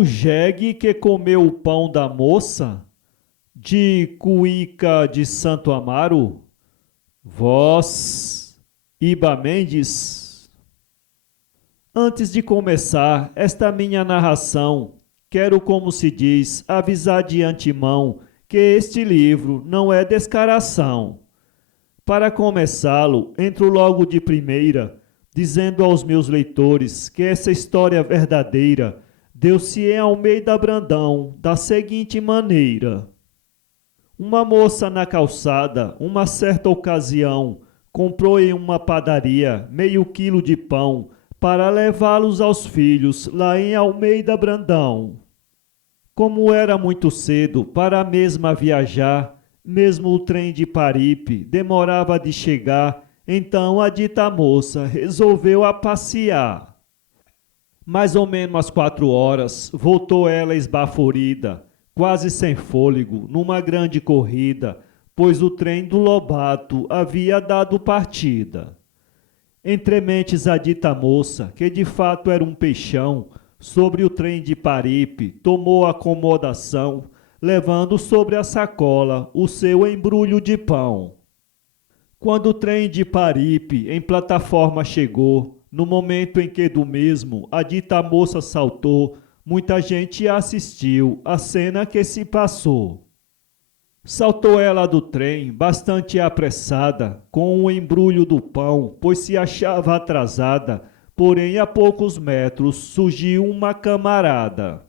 o jegue que comeu o pão da moça, de Cuíca de Santo Amaro, vós, Iba Mendes. Antes de começar esta minha narração, quero, como se diz, avisar de antemão que este livro não é descaração. Para começá-lo, entro logo de primeira, dizendo aos meus leitores que essa história verdadeira deu-se em Almeida Brandão da seguinte maneira. Uma moça na calçada, uma certa ocasião, comprou em uma padaria meio quilo de pão para levá-los aos filhos lá em Almeida Brandão. Como era muito cedo para a mesma viajar, mesmo o trem de Paripe demorava de chegar, então a dita moça resolveu a passear. Mais ou menos às 4 horas, voltou ela esbaforida, quase sem fôlego, numa grande corrida, pois o trem do Lobato havia dado partida. Entre mentes a dita moça, que de fato era um peixão, sobre o trem de Paripe, tomou acomodação, levando sobre a sacola o seu embrulho de pão. Quando o trem de Paripe em plataforma chegou, no momento em que do mesmo a dita moça saltou, muita gente assistiu à cena que se passou. Saltou ela do trem, bastante apressada, com o embrulho do pão, pois se achava atrasada, porém a poucos metros surgiu uma camarada.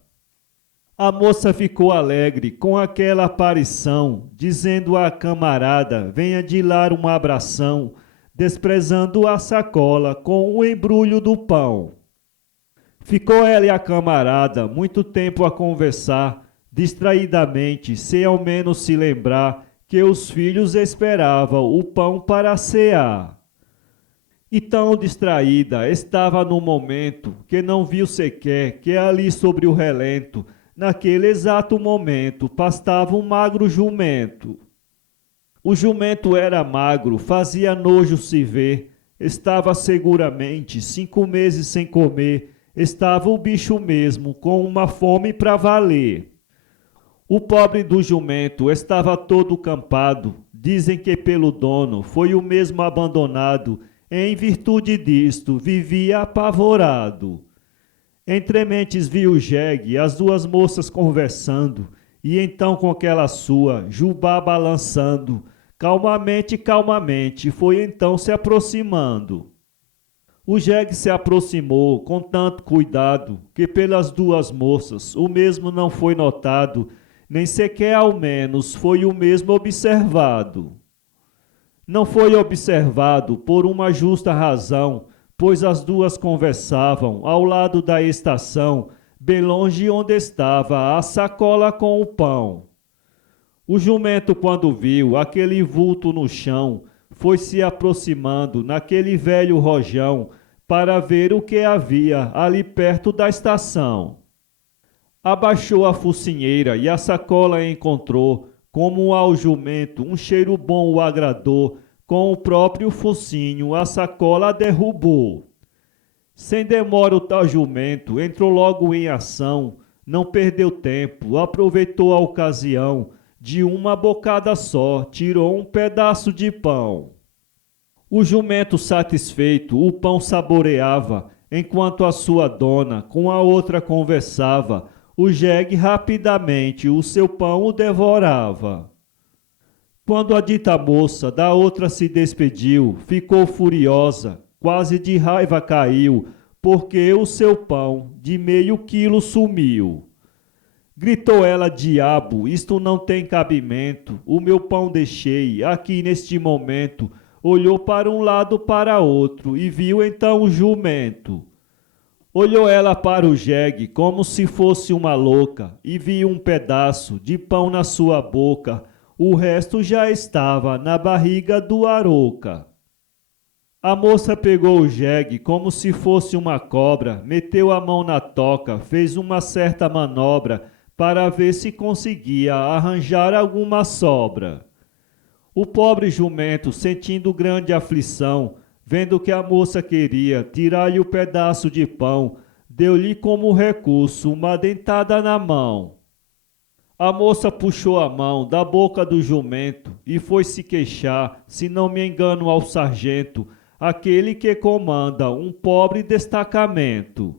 A moça ficou alegre com aquela aparição, dizendo à camarada, venha de lá um abração, desprezando a sacola com o embrulho do pão. Ficou ela e a camarada muito tempo a conversar, distraidamente, sem ao menos se lembrar que os filhos esperavam o pão para cear. E tão distraída estava no momento que não viu sequer que ali sobre o relento, naquele exato momento, pastava um magro jumento. O jumento era magro, fazia nojo se ver, estava seguramente 5 meses sem comer, estava o bicho mesmo, com uma fome para valer. O pobre do jumento estava todo campado, dizem que pelo dono foi o mesmo abandonado, em virtude disto vivia apavorado. Entre mentes viu o jegue as duas moças conversando, e então com aquela sua, jubá balançando, calmamente, foi então se aproximando. O jegue se aproximou com tanto cuidado, que pelas duas moças o mesmo não foi notado, nem sequer ao menos foi o mesmo observado. Não foi observado por uma justa razão, pois as duas conversavam ao lado da estação, bem longe onde estava a sacola com o pão. O jumento, quando viu aquele vulto no chão, foi se aproximando naquele velho rojão para ver o que havia ali perto da estação. Abaixou a focinheira e a sacola encontrou, como ao jumento um cheiro bom o agradou, com o próprio focinho a sacola derrubou. Sem demora o tal jumento entrou logo em ação, não perdeu tempo, aproveitou a ocasião, de uma bocada só tirou um pedaço de pão. O jumento satisfeito o pão saboreava, enquanto a sua dona com a outra conversava, o jegue rapidamente o seu pão o devorava. Quando a dita moça da outra se despediu, ficou furiosa, quase de raiva caiu, porque o seu pão de meio quilo sumiu. Gritou ela, diabo, isto não tem cabimento, o meu pão deixei aqui neste momento. Olhou para um lado para outro e viu então o jumento. Olhou ela para o jegue como se fosse uma louca e viu um pedaço de pão na sua boca, o resto já estava na barriga do arouca. A moça pegou o jegue como se fosse uma cobra, meteu a mão na toca, fez uma certa manobra para ver se conseguia arranjar alguma sobra. O pobre jumento, sentindo grande aflição, vendo que a moça queria tirar-lhe o pedaço de pão, deu-lhe como recurso uma dentada na mão. A moça puxou a mão da boca do jumento e foi se queixar, se não me engano, ao sargento, aquele que comanda um pobre destacamento.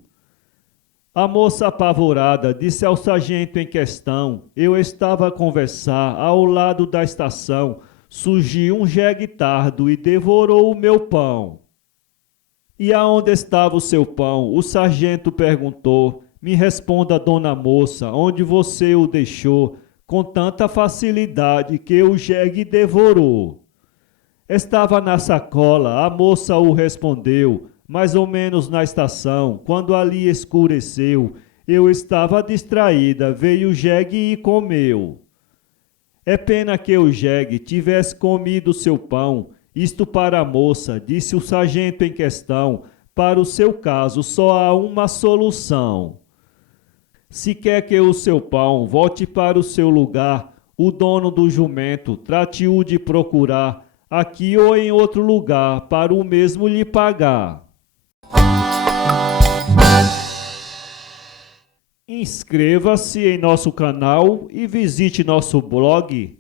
A moça apavorada disse ao sargento em questão: eu estava a conversar ao lado da estação, surgiu um jegue tardo e devorou o meu pão. E aonde estava o seu pão? O sargento perguntou. Me responda, dona moça, onde você o deixou, com tanta facilidade que o jegue devorou. Estava na sacola, a moça o respondeu, mais ou menos na estação, quando ali escureceu. Eu estava distraída, veio o jegue e comeu. É pena que o jegue tivesse comido seu pão. Isto para a moça, disse o sargento em questão. Para o seu caso só há uma solução. Se quer que o seu pão volte para o seu lugar, o dono do jumento trate-o de procurar, aqui ou em outro lugar, para o mesmo lhe pagar. Inscreva-se em nosso canal e visite nosso blog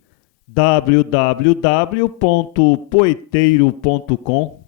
www.poeteiro.com.